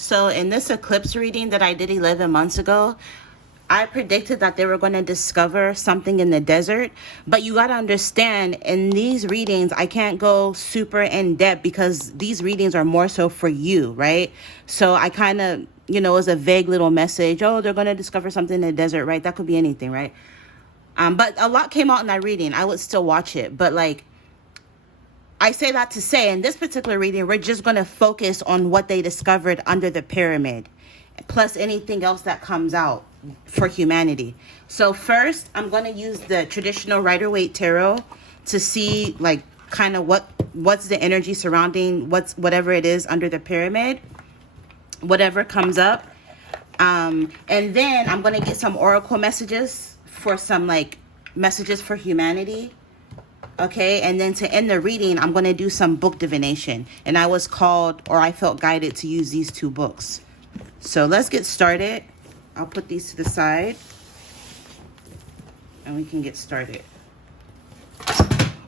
So in this eclipse reading that I did 11 months ago, I predicted that they were going to discover something in the desert. But you got to understand, in these readings, I can't go super in depth because these readings are more so for you, right? So I kind of, it was a vague little message. Oh, they're going to discover something in the desert, right? That could be anything, right? But a lot came out in that reading. I would still watch it. But like, I say that to say, in this particular reading, we're just going to focus on what they discovered under the pyramid, plus anything else that comes out for humanity. So first, I'm going to use the traditional Rider-Waite tarot to see, like, kind of what's the energy surrounding whatever it is under the pyramid, whatever comes up. And then I'm going to get some oracle messages for some, like, messages for humanity. Okay, and then to end the reading, I'm going to do some book divination. And I was called, or I felt guided to use these two books. So let's get started. I'll put these to the side. And we can get started.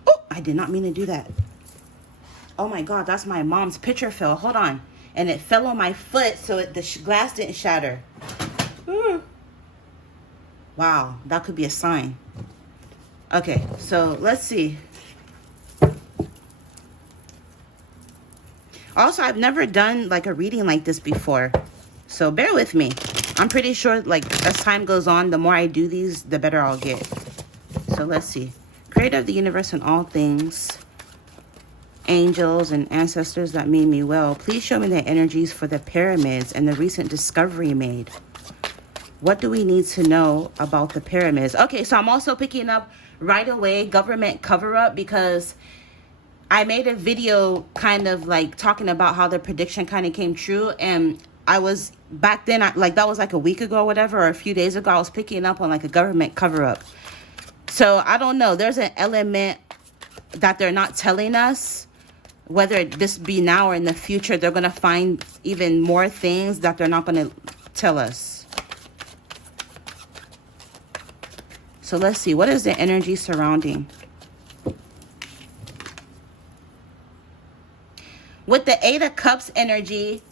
Oh, I did not mean to do that. Oh my God, that's my mom's picture fell. Hold on. And it fell on my foot so the glass didn't shatter. Wow, that could be a sign. Okay, so let's see. Also, I've never done like a reading like this before, so bear with me. I'm pretty sure like as time goes on, the more I do these, the better I'll get. So let's see. Creator of the universe and all things, angels and ancestors that mean me well, please show me the energies for the pyramids and the recent discovery made. What do we need to know about the pyramids? Okay, so I'm also picking up right away government cover-up because I made a video kind of like talking about how the prediction kind of came true. And I was back then, like that was like a week ago or whatever, or a few days ago, I was picking up on like a government cover-up. So I don't know. There's an element that they're not telling us, whether this be now or in the future, they're going to find even more things that they're not going to tell us. So let's see, what is the energy surrounding? With the Eight of Cups energy,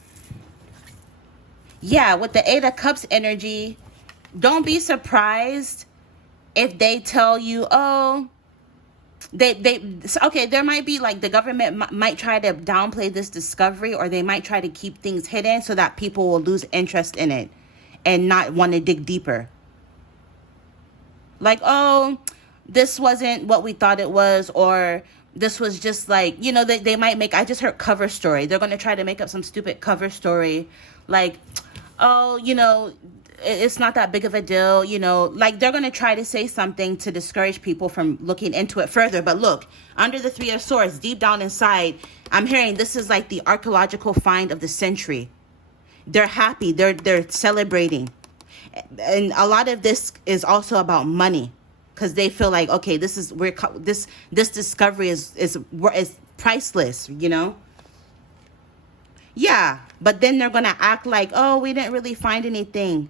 with the Eight of Cups energy, don't be surprised if they tell you, oh, okay, there might be like the government might try to downplay this discovery, or they might try to keep things hidden so that people will lose interest in it and not want to dig deeper. Like, oh, this wasn't what we thought it was, or this was just like, they might make, I just heard cover story. They're going to try to make up some stupid cover story. Like, oh, it's not that big of a deal, like they're going to try to say something to discourage people from looking into it further. But look, under the Three of Swords, deep down inside, I'm hearing this is like the archaeological find of the century. They're happy. They're celebrating. And a lot of this is also about money, because they feel like, okay, this discovery is priceless, Yeah, but then they're gonna act like, oh, we didn't really find anything.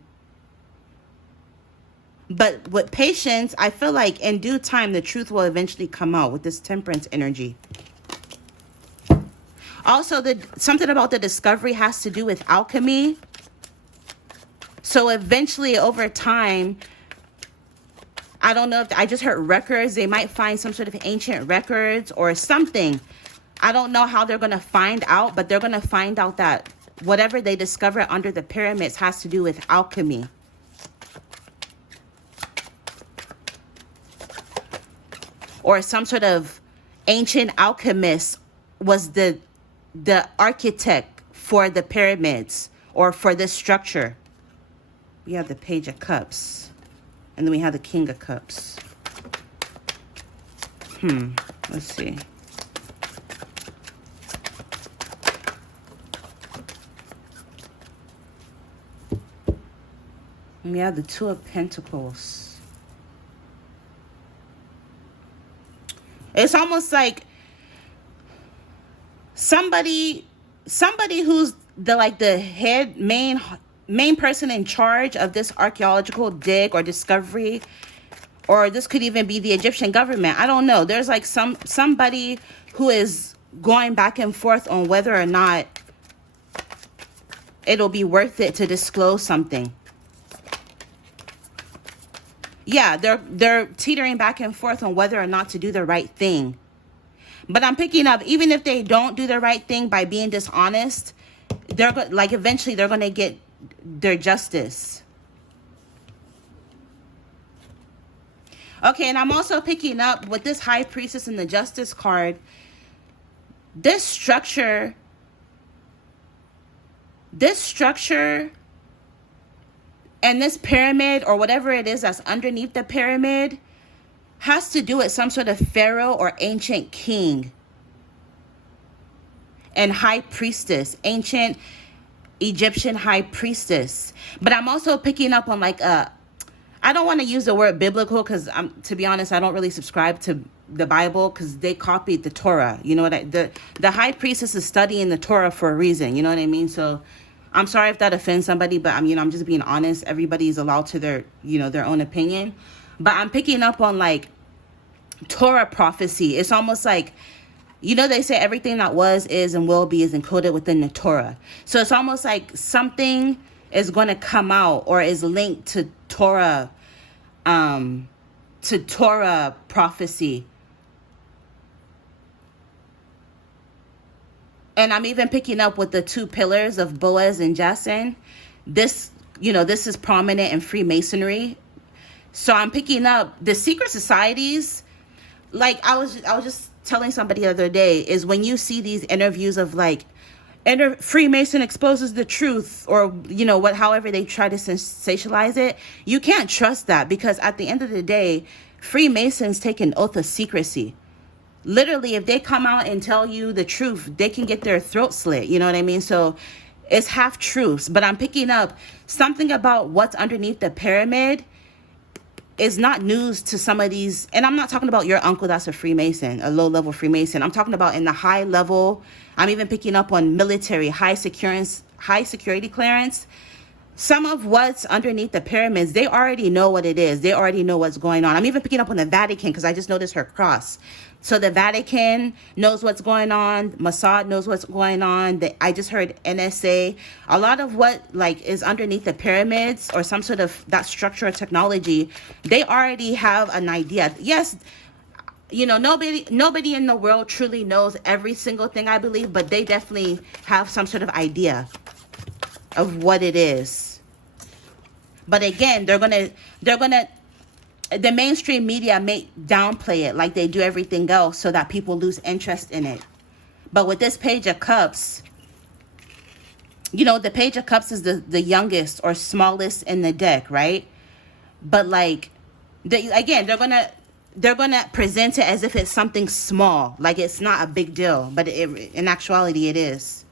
But with patience, I feel like in due time, the truth will eventually come out with this Temperance energy. Also, something about the discovery has to do with alchemy. So eventually, over time, I don't know if I just heard records. They might find some sort of ancient records or something. I don't know how they're going to find out, but they're going to find out that whatever they discover under the pyramids has to do with alchemy. Or some sort of ancient alchemist was the architect for the pyramids or for this structure. We have the Page of Cups. And then we have the King of Cups. Let's see. And we have the Two of Pentacles. It's almost like somebody who's the head main person in charge of this archaeological dig or discovery, or this could even be the Egyptian government. I don't know. There's like somebody who is going back and forth on whether or not it'll be worth it to disclose something. Yeah, they're teetering back and forth on whether or not to do the right thing. But I'm picking up, even if they don't do the right thing by being dishonest, they're like eventually they're going to get their justice. Okay, and I'm also picking up with this High Priestess and the Justice card, this structure and this pyramid or whatever it is that's underneath the pyramid has to do with some sort of pharaoh or ancient king. And high priestess, ancient Egyptian high priestess. But I'm also picking up on like I don't want to use the word biblical because to be honest, I don't really subscribe to the Bible because they copied the Torah. You know what the high priestess is studying the Torah for a reason. You know what I mean? So I'm sorry if that offends somebody, but I'm just being honest. Everybody's allowed to their own opinion. But I'm picking up on like Torah prophecy. It's almost like, they say everything that was, is, and will be is encoded within the Torah. So it's almost like something is going to come out or is linked to Torah prophecy. And I'm even picking up with the two pillars of Boaz and Jason. This is prominent in Freemasonry. So I'm picking up the secret societies. Like I was just telling somebody the other day, is when you see these interviews of like, Freemason exposes the truth, or however they try to sensationalize it, you can't trust that, because at the end of the day, Freemasons take an oath of secrecy. Literally, if they come out and tell you the truth, they can get their throat slit. You know what I mean? So it's half truths. But I'm picking up something about what's underneath the pyramid is not news to some of these. And I'm not talking about your uncle that's a Freemason, a low-level Freemason. I'm talking about in the high level. I'm even picking up on military, high security clearance. Some of what's underneath the pyramids, they already know what it is. They already know what's going on. I'm even picking up on the Vatican because I just noticed her cross. So the Vatican knows what's going on. Mossad knows what's going on. I just heard NSA. A lot of what like is underneath the pyramids or some sort of that structure or technology, they already have an idea. Yes, nobody in the world truly knows every single thing, I believe, but they definitely have some sort of idea of what it is. But again, they're gonna the mainstream media may downplay it like they do everything else so that people lose interest in it. But with this Page of Cups, the Page of Cups is the youngest or smallest in the deck, right? But like, they're gonna present it as if it's something small, like it's not a big deal, but in actuality it is.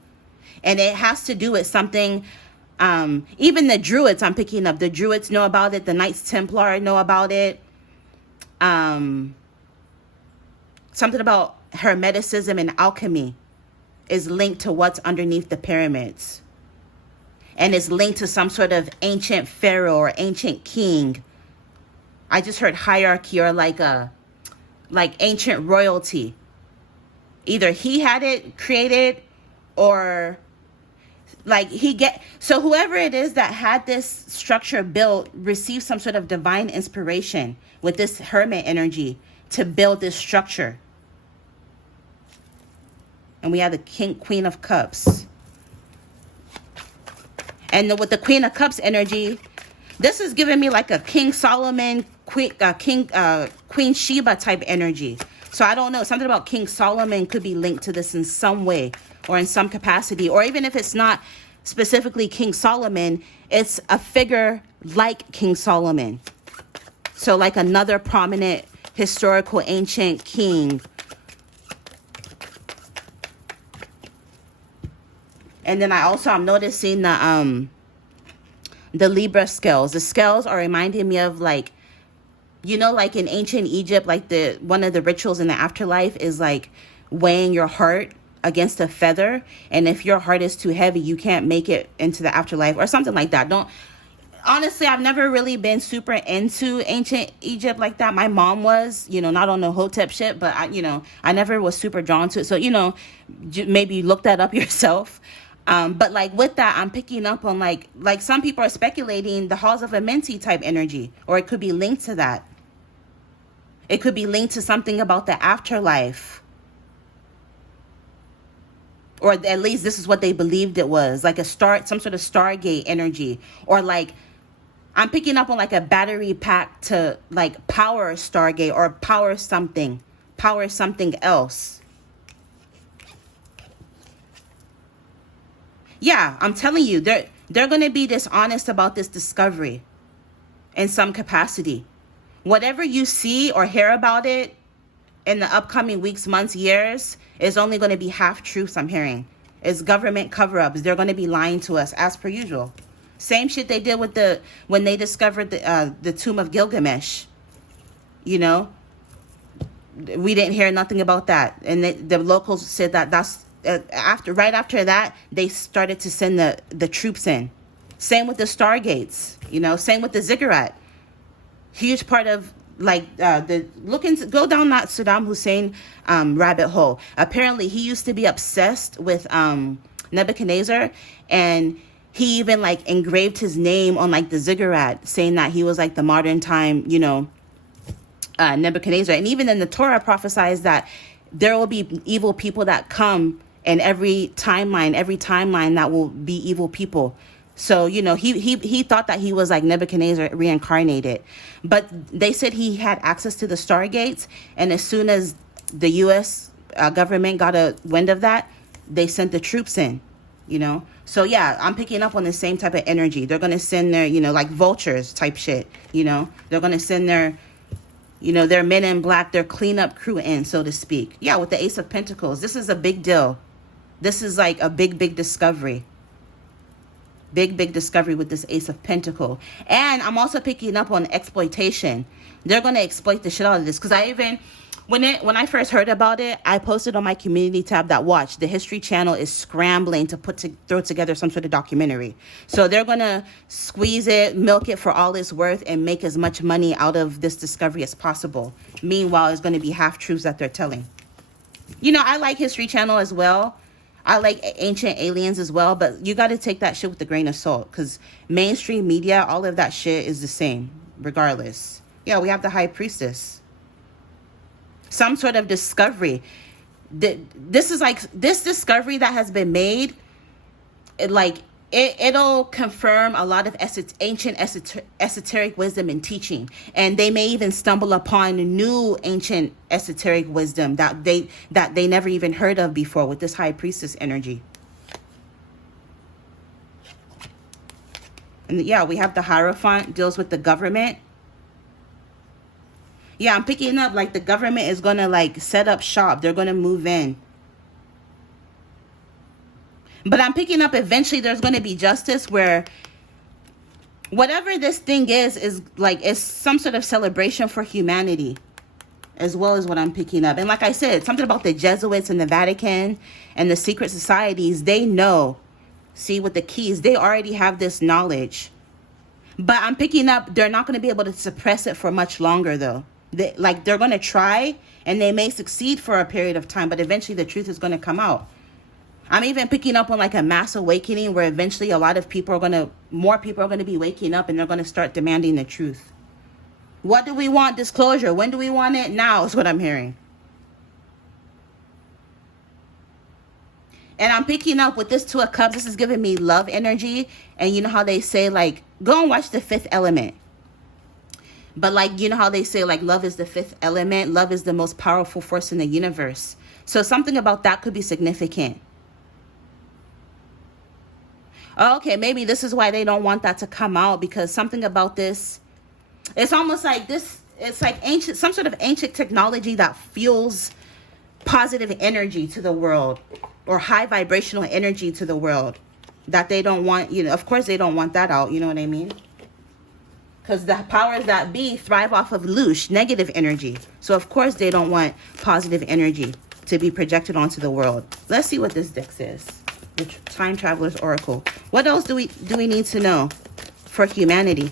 And it has to do with something. Even the Druids, I'm picking up. The Druids know about it. The Knights Templar know about it. Something about Hermeticism and alchemy is linked to what's underneath the pyramids. And is linked to some sort of ancient pharaoh or ancient king. I just heard hierarchy or like ancient royalty. Either he had it created or so whoever it is that had this structure built received some sort of divine inspiration with this hermit energy to build this structure. And we have the Queen of Cups. And with the Queen of Cups energy, this is giving me like a King Solomon, Queen Sheba type energy. So I don't know, something about King Solomon could be linked to this in some way or in some capacity. Or even if it's not specifically King Solomon, it's a figure like King Solomon. So like another prominent historical ancient king. And then I'm noticing the Libra scales. The scales are reminding me of like in ancient Egypt, like one of the rituals in the afterlife is like weighing your heart against a feather, and if your heart is too heavy, you can't make it into the afterlife or something like that. Honestly, I've never really been super into ancient Egypt like that. My mom was, not on the Hotep shit, but I never was super drawn to it. So, maybe look that up yourself. But like with that, I'm picking up on like some people are speculating the halls of Amenti type energy, or it could be linked to that. It could be linked to something about the afterlife. Or at least this is what they believed it was, like some sort of Stargate energy, or like I'm picking up on like a battery pack to like power Stargate or power something else. Yeah, I'm telling you, they're going to be dishonest about this discovery in some capacity. Whatever you see or hear about it in the upcoming weeks, months, years is only going to be half truths. I'm hearing it's government cover-ups. They're going to be lying to us as per usual. Same shit they did with when they discovered the tomb of Gilgamesh. You know, we didn't hear nothing about that, and the locals said that's right after that they started to send the troops in. Same with the Stargates. You know, same with the ziggurat. Huge part of like go down that Saddam Hussein rabbit hole. Apparently he used to be obsessed with Nebuchadnezzar, and he even like engraved his name on like the ziggurat, saying that he was like the modern time, you know, Nebuchadnezzar. And even in the Torah prophesies that there will be evil people that come, and every timeline that will be evil people. So, you know, he thought that he was like Nebuchadnezzar reincarnated. But they said he had access to the Stargates. And as soon as the U.S. Government got a wind of that, they sent the troops in, you know. So, yeah, I'm picking up on the same type of energy. They're going to send their, you know, like vultures type shit, you know. They're going to send their, you know, their men in black, their cleanup crew in, so to speak. Yeah, with the Ace of Pentacles. This is a big deal. This is like a big discovery. Big discovery with this Ace of Pentacle. And I'm also picking up on exploitation. They're going to exploit the shit out of this. Because I even, when I first heard about it, I posted on my community tab that watch, the History Channel is scrambling to throw together some sort of documentary. So they're going to squeeze it, milk it for all it's worth, and make as much money out of this discovery as possible. Meanwhile, it's going to be half-truths that they're telling. You know, I like History Channel as well. I like Ancient Aliens as well, but you got to take that shit with a grain of salt, because mainstream media, all of that shit is the same, regardless. Yeah, we have the High Priestess. Some sort of discovery. This is like, this discovery that has been made, it'll confirm a lot of ancient esoteric wisdom and teaching, and they may even stumble upon new ancient esoteric wisdom that they never even heard of before with this High Priestess energy. And yeah, we have the Hierophant, deals with the government. Yeah, I'm picking up like the government is gonna like set up shop. They're gonna move in. But I'm picking up eventually there's going to be justice, where whatever this thing is like, it's some sort of celebration for humanity, as well as what I'm picking up. And like I said, something about the Jesuits and the Vatican and the secret societies, they know. See, with the keys, they already have this knowledge. But I'm picking up they're not going to be able to suppress it for much longer, though. They're going to try, and they may succeed for a period of time, but eventually the truth is going to come out. I'm even picking up on like a mass awakening, where eventually more people are going to be waking up, and they're going to start demanding the truth. What do we want? Disclosure. When do we want it? Now is what I'm hearing. And I'm picking up with this Two of Cups. This is giving me love energy. And you know how they say, like, go and watch The Fifth Element. But like, you know how they say, like, love is the fifth element. Love is the most powerful force in the universe. So something about that could be significant. Okay, maybe this is why they don't want that to come out, because something about this, it's almost like this, it's like ancient, some sort of ancient technology that fuels positive energy to the world, or high vibrational energy to the world, that they don't want, you know, of course they don't want that out, you know what I mean? Because the powers that be thrive off of loosh, negative energy. So of course they don't want positive energy to be projected onto the world. Let's see what this deck says. The Time Traveler's Oracle. What else do we need to know for humanity?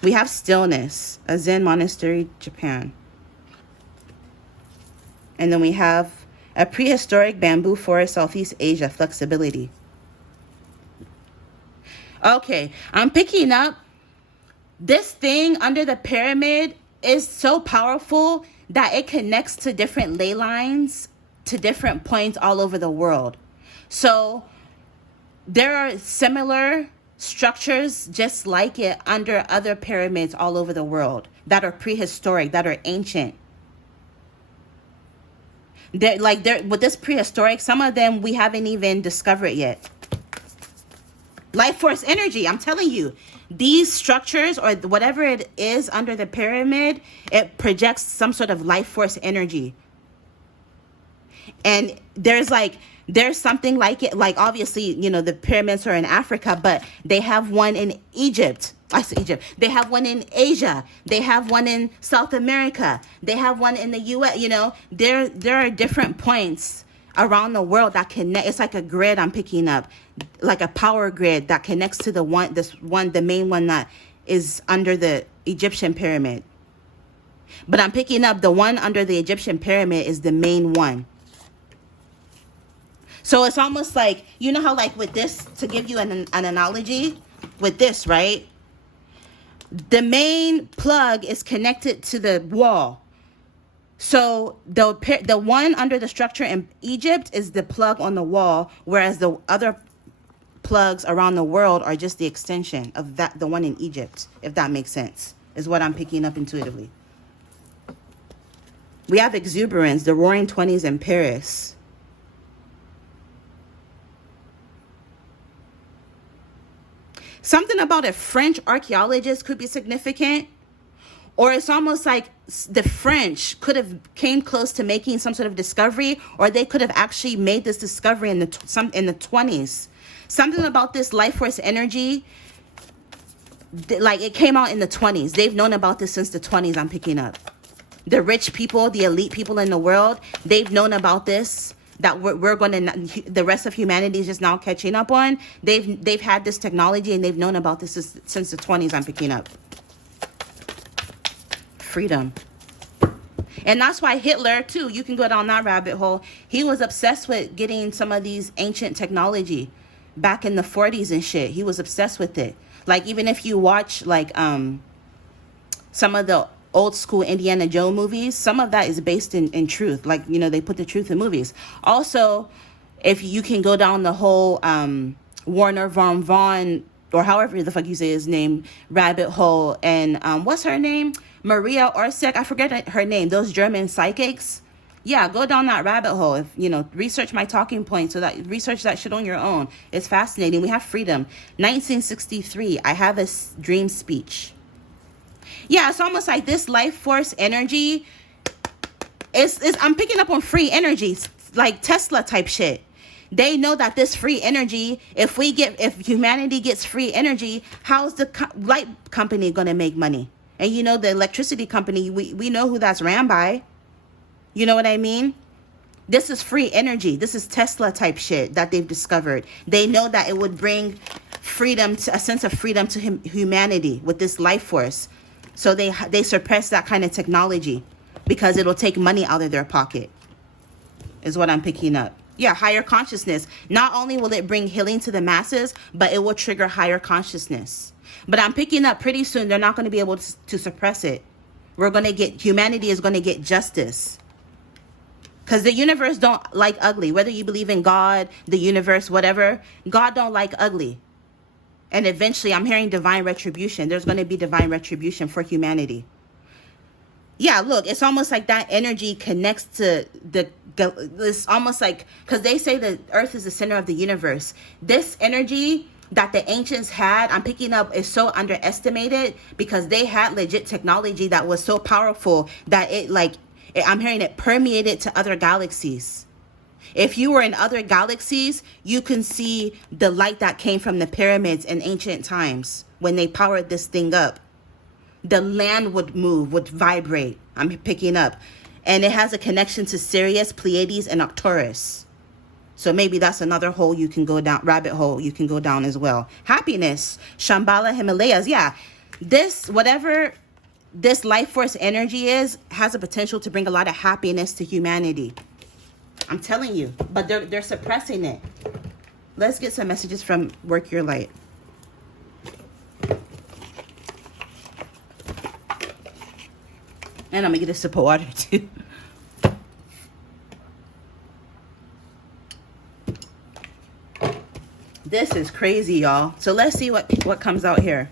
We have Stillness, a Zen monastery, Japan. And then we have A prehistoric bamboo forest, Southeast Asia, flexibility. Okay, I'm picking up this thing under the pyramid is so powerful that it connects to different ley lines, to different points all over the world. So there are similar structures just like it under other pyramids all over the world that are prehistoric, that are ancient. They're with this prehistoric, some of them we haven't even discovered yet. Life force energy, I'm telling you, these structures or whatever it is under the pyramid, it projects some sort of life force energy. And there's something like it, like obviously, the pyramids are in Africa, but they have one in Egypt. I say Egypt. They have one in Asia. They have one in South America. They have one in the US. There are different points around the world that connect. It's like a grid I'm picking up, like a power grid that connects to the main one that is under the Egyptian pyramid. But I'm picking up the one under the Egyptian pyramid is the main one. So it's almost like, how like with this, to give you an analogy, with this, right? The main plug is connected to the wall. So the one under the structure in Egypt is the plug on the wall, whereas the other plugs around the world are just the extension of the one in Egypt, if that makes sense, is what I'm picking up intuitively. We have exuberance, the roaring 20s in Paris. Something about a French archaeologist could be significant. Or it's almost like the French could have came close to making some sort of discovery, or they could have actually made this discovery in the 20s. Something about this life force energy, like it came out in the 20s. They've known about this since the 20s, I'm picking up. The rich people, the elite people in the world, they've known about this, that we're going to, the rest of humanity is just now catching up on. They've had this technology and they've known about this since the 20s, I'm picking up. Freedom. And that's why Hitler too, you can go down that rabbit hole. He was obsessed with getting some of these ancient technology back in the 40s and shit. He was obsessed with it. Like even if you watch like some of the old school Indiana Jones movies, some of that is based in truth. Like, they put the truth in movies. Also, if you can go down the whole Warner von Vaughn, or however the fuck you say his name, rabbit hole, and what's her name? Maria Orsek, I forget her name, those German psychics. Yeah, go down that rabbit hole. If research my talking points, so that research that shit on your own. It's fascinating. We have freedom. 1963, I have a dream speech. Yeah, it's almost like this life force energy I'm picking up on free energies, like Tesla type shit. They know that this free energy, if humanity gets free energy, how's the light company going to make money? And the electricity company, we know who that's ran by. You know what I mean? This is free energy. This is Tesla type shit that they've discovered. They know that it would bring freedom, a sense of freedom to humanity with this life force. So they suppress that kind of technology because it'll take money out of their pocket, is what I'm picking up. Yeah, higher consciousness. Not only will it bring healing to the masses, but it will trigger higher consciousness. But I'm picking up pretty soon they're not going to be able to suppress it. Humanity is going to get justice. Because the universe don't like ugly. Whether you believe in God, the universe, whatever, God don't like ugly. And eventually I'm hearing divine retribution. There's going to be divine retribution for humanity. Yeah, look, it's almost like that energy connects to it's almost like, because they say the earth is the center of the universe. This energy that the ancients had, I'm picking up, is so underestimated because they had legit technology that was so powerful that I'm hearing it permeated to other galaxies. If you were in other galaxies, you can see the light that came from the pyramids in ancient times when they powered this thing up. The land would move, would vibrate. I'm picking up. And it has a connection to Sirius, Pleiades, and Arcturus. So maybe that's another hole you can go down, rabbit hole you can go down as well. Happiness, Shambhala, Himalayas. Yeah, whatever this life force energy is, has a potential to bring a lot of happiness to humanity. I'm telling you. But they're suppressing it. Let's get some messages from Work Your Light. And I'm going to get a sip of water too. This is crazy, y'all. So let's see what comes out here.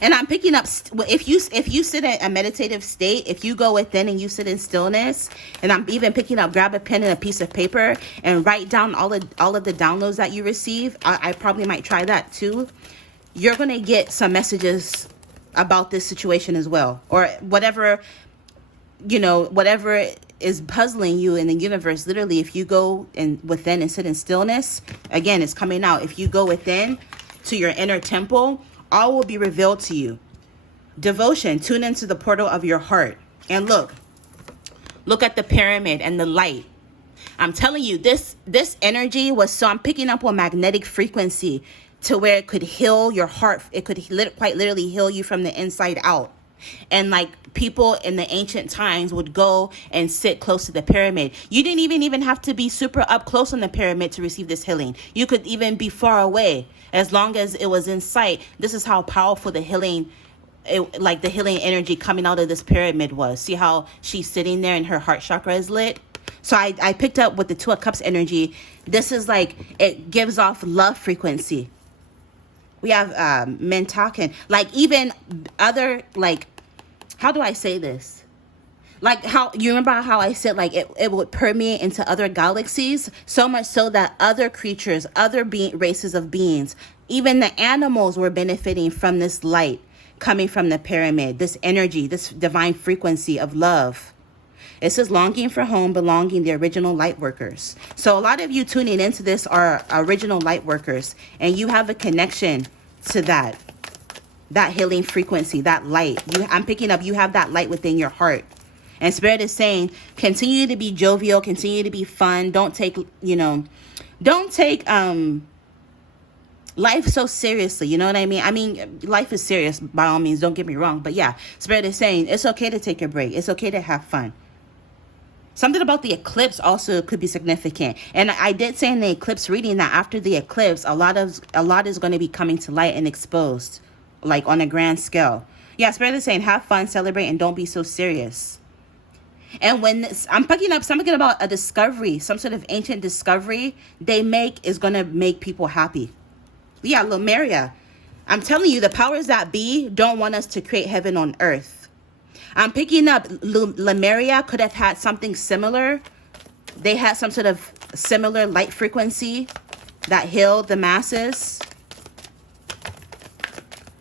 And I'm picking up, if you sit in a meditative state, if you go within and you sit in stillness, and I'm even picking up, grab a pen and a piece of paper and write down all of the downloads that you receive. I probably might try that too. You're going to get some messages about this situation as well, or whatever, whatever is puzzling you in the universe. Literally, if you go within and sit in stillness, again, it's coming out. If you go within to your inner temple, all will be revealed to you. Devotion, tune into the portal of your heart. And look at the pyramid and the light. I'm telling you, this energy was, I'm picking up a magnetic frequency to where it could heal your heart. It could quite literally heal you from the inside out. And like people in the ancient times would go and sit close to the pyramid. You didn't even have to be super up close on the pyramid to receive this healing. You could even be far away. As long as it was in sight. This is how powerful the healing, the healing energy coming out of this pyramid was. See how she's sitting there and her heart chakra is lit? So I picked up with the Two of Cups energy. This is like, it gives off love frequency. We have men talking. Like even other, like, how do I say this? Like how, you remember how I said like it would permeate into other galaxies? So much so that other creatures, other races of beings, even the animals were benefiting from this light coming from the pyramid, this energy, this divine frequency of love. It says longing for home, belonging, the original light workers. So a lot of you tuning into this are original light workers, and you have a connection to that healing frequency, that light. I'm picking up, you have that light within your heart. And Spirit is saying, continue to be jovial, continue to be fun. Don't take life so seriously. You know what I mean? I mean, life is serious by all means. Don't get me wrong. But yeah, Spirit is saying it's okay to take a break. It's okay to have fun. Something about the eclipse also could be significant. And I did say in the eclipse reading that after the eclipse, a lot is going to be coming to light and exposed, like on a grand scale. Yeah, Spirit is saying have fun, celebrate, and don't be so serious. And when I'm picking up something about a discovery, some sort of ancient discovery they make is going to make people happy. Yeah, Lemuria. I'm telling you, the powers that be don't want us to create heaven on earth. I'm picking up Lemuria could have had something similar. They had some sort of similar light frequency that healed the masses.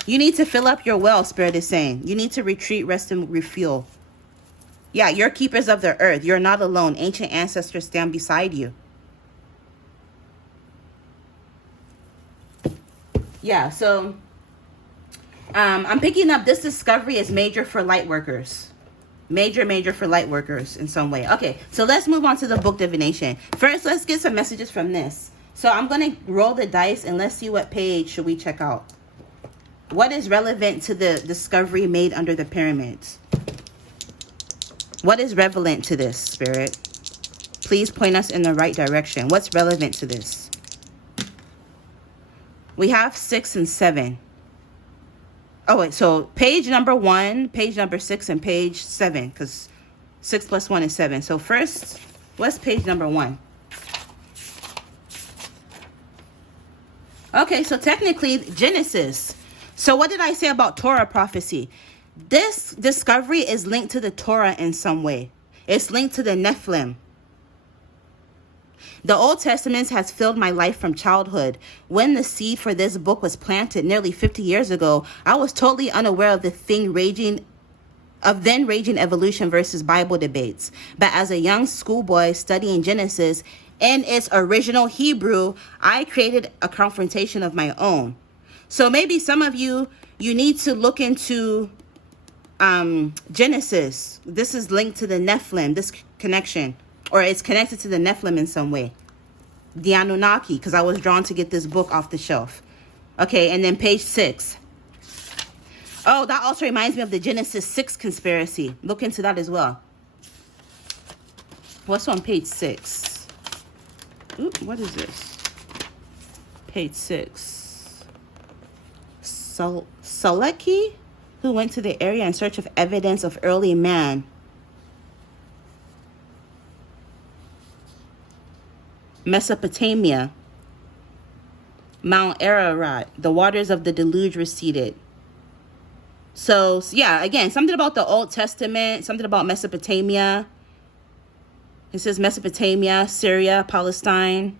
You need to fill up your well, Spirit is saying. You need to retreat, rest, and refuel. Yeah, you're keepers of the earth. You're not alone. Ancient ancestors stand beside you. Yeah, so I'm picking up this discovery is major for light workers. Major for light workers in some way. Okay, so let's move on to the book divination. First, let's get some messages from this. So I'm going to roll the dice and let's see what page should we check out. What is relevant to the discovery made under the pyramids? What is relevant to this, Spirit? Please point us in the right direction. What's relevant to this? We have 6 and 7. Oh, wait. So page number 1, page number 6, and page 7. Because 6 plus 1 is 7. So first, what's page number 1? Okay, so technically, Genesis. So what did I say about Torah prophecy? This discovery is linked to the Torah in some way. It's linked to the Nephilim. The Old Testament has filled my life from childhood. When the seed for this book was planted nearly 50 years ago, I was totally unaware of then raging evolution versus Bible debates. But as a young schoolboy studying Genesis in its original Hebrew, I created a confrontation of my own. So maybe some of you need to look into Genesis. This is linked to the Nephilim, this connection. Or it's connected to the Nephilim in some way. The Anunnaki, because I was drawn to get this book off the shelf. Okay, and then page 6. Oh, that also reminds me of the Genesis 6 conspiracy. Look into that as well. What's on page 6? Ooh, what is this? Page 6. Seleki, who went to the area in search of evidence of early man. Mesopotamia. Mount Ararat. The waters of the deluge receded. So, yeah, again, something about the Old Testament, something about Mesopotamia. It says Mesopotamia, Syria, Palestine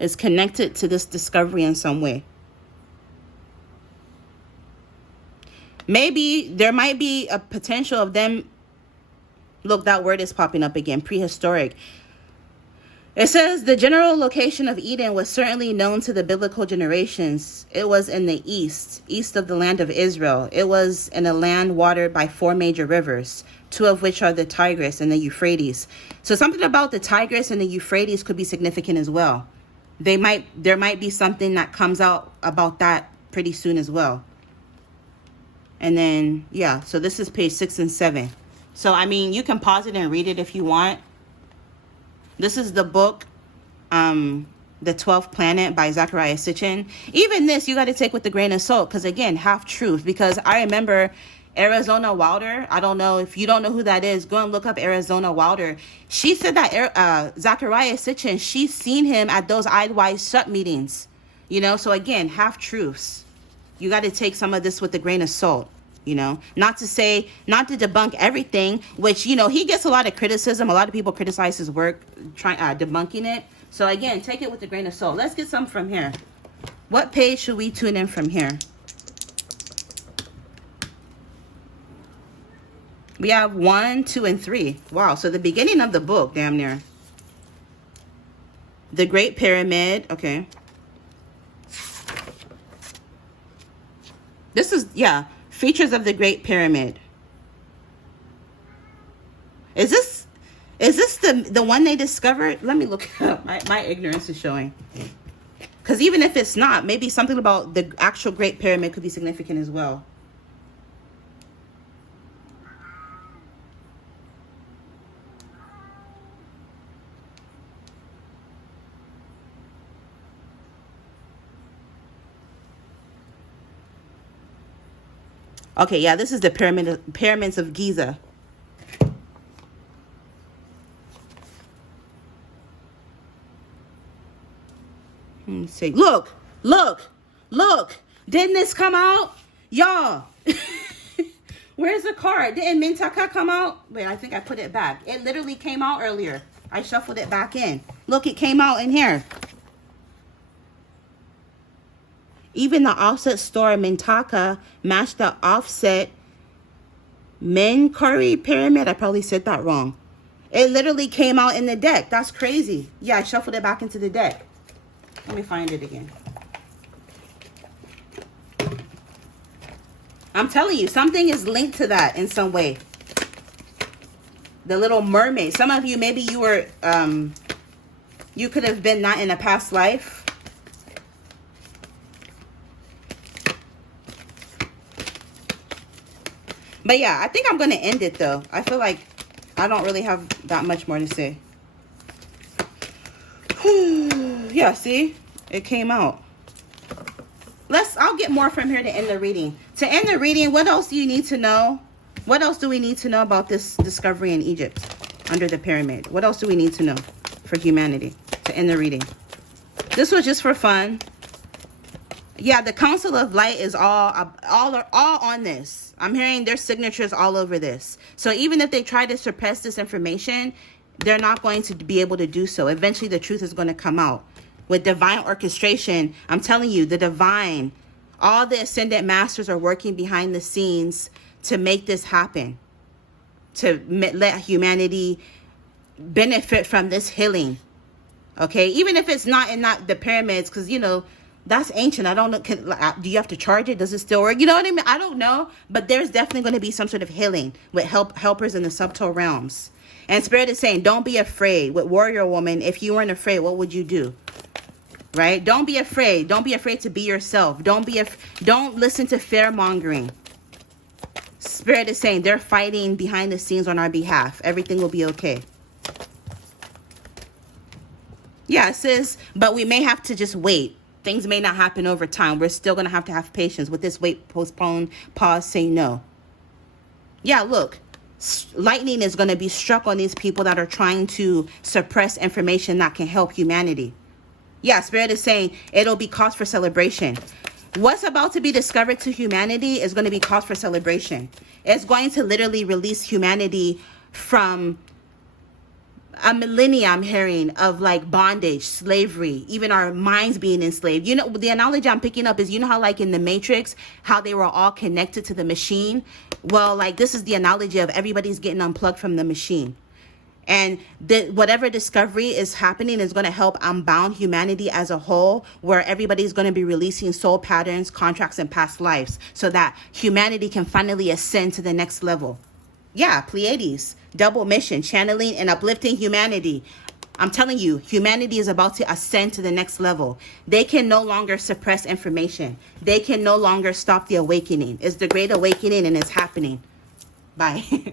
is connected to this discovery in some way. Maybe there might be a potential of them. Look, that word is popping up again, prehistoric. It says the general location of Eden was certainly known to the biblical generations. It was in the east of the land of Israel. It was in a land watered by 4 major rivers, 2 of which are the Tigris and the Euphrates. So something about the Tigris and the Euphrates could be significant as well. There might be something that comes out about that pretty soon as well. And then, yeah, so this is page 6 and 7. So, I mean, you can pause it and read it if you want. This is the book, The 12th Planet by Zecharia Sitchin. Even this, you got to take with a grain of salt. Because, again, half truth. Because I remember Arizona Wilder. I don't know. If you don't know who that is, go and look up Arizona Wilder. She said that Zecharia Sitchin, she's seen him at those Eyes Wide Shut meetings. You know, so, again, half truths. You got to take some of this with a grain of salt. You know, not to debunk everything, which, you know, he gets a lot of criticism. A lot of people criticize his work, debunking it. So, again, take it with a grain of salt. Let's get some from here. What page should we tune in from here? We have 1, 2, and 3. Wow. So, the beginning of the book, damn near. The Great Pyramid. Okay. This is, yeah. Features of the Great Pyramid. Is this the one they discovered? Let me look it up. My ignorance is showing. Because even if it's not, maybe something about the actual Great Pyramid could be significant as well. Okay, yeah, this is the pyramids of Giza. Let me see. Look. Didn't this come out? Y'all. Where's the card? Didn't Mintaka come out? Wait, I think I put it back. It literally came out earlier. I shuffled it back in. Look, it came out in here. Even the offset store Mintaka matched the offset Menkari pyramid. I probably said that wrong. It literally came out in the deck. That's crazy. Yeah, I shuffled it back into the deck. Let me find it again. I'm telling you, something is linked to that in some way. The Little Mermaid. Some of you, maybe you were, you could have been that in a past life. But yeah, I think I'm going to end it though. I feel like I don't really have that much more to say. Yeah, see? It came out. I'll get more from here to end the reading. To end the reading, what else do you need to know? What else do we need to know about this discovery in Egypt under the pyramid? What else do we need to know for humanity to end the reading? This was just for fun. Yeah, the Council of Light is all on this. I'm hearing their signatures all over this. So even if they try to suppress this information, they're not going to be able to do so. Eventually, the truth is going to come out. With divine orchestration, I'm telling you, the divine, all the ascendant masters are working behind the scenes to make this happen. To let humanity benefit from this healing. Okay? Even if it's not in the pyramids, because, you know, that's ancient. I don't know. Do you have to charge it? Does it still work? You know what I mean? I don't know. But there's definitely going to be some sort of healing with helpers in the subtle realms. And Spirit is saying, don't be afraid. With Warrior Woman, if you weren't afraid, what would you do? Right? Don't be afraid. Don't be afraid to be yourself. Don't listen to fear mongering. Spirit is saying they're fighting behind the scenes on our behalf. Everything will be okay. Yeah, sis, but we may have to just wait. Things may not happen over time. We're still going to have patience with this wait, postpone, pause, say no. Yeah, look, lightning is going to be struck on these people that are trying to suppress information that can help humanity. Yeah, Spirit is saying it'll be cause for celebration. What's about to be discovered to humanity is going to be cause for celebration. It's going to literally release humanity from a millennia, I'm hearing, of like bondage, slavery, even our minds being enslaved. You know, the analogy I'm picking up is, you know how like in the Matrix, how they were all connected to the machine? Well, like this is the analogy of everybody's getting unplugged from the machine. And whatever discovery is happening is going to help unbound humanity as a whole, where everybody's going to be releasing soul patterns, contracts, and past lives so that humanity can finally ascend to the next level. Yeah, Pleiades, double mission, channeling and uplifting humanity. I'm telling you, humanity is about to ascend to the next level. They can no longer suppress information. They can no longer stop the awakening. It's the great awakening and it's happening. Bye.